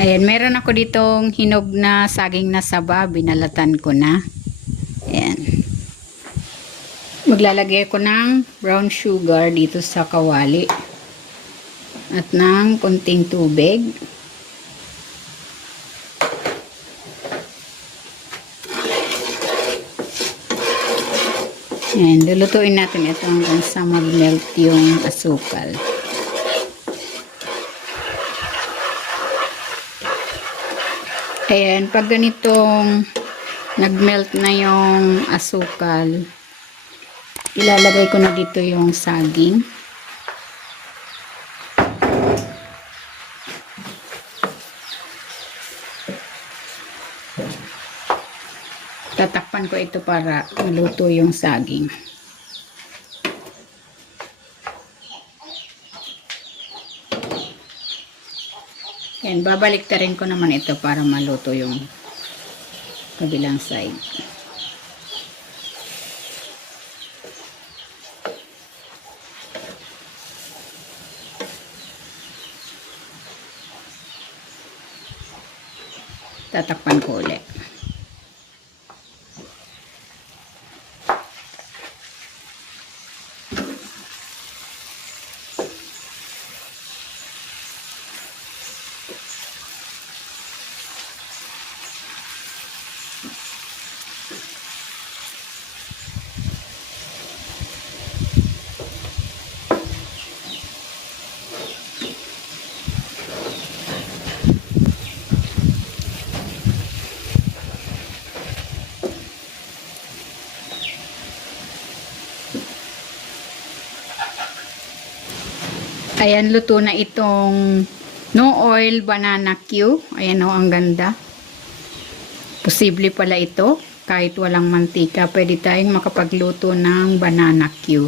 Ayan, meron ako ditong hinog na saging na saba. Binalatan ko na. Ayan. Maglalagay ako ng brown sugar dito sa kawali. At ng konting tubig. Ayan, lulutuin natin ito hanggang sa mag-melt yung asukal. Ayan, pag ganitong nag-melt na yung asukal, ilalagay ko na dito yung saging. Tatakpan ko ito para maluto yung saging. Yan, babalik ta rin ko naman ito para maluto yung kabilang side. Tatakpan ko ulit. Ayan, luto na itong no oil banana Q. Ayan o, ang ganda. Posible pala ito. Kahit walang mantika, pwede tayong makapagluto ng banana Q.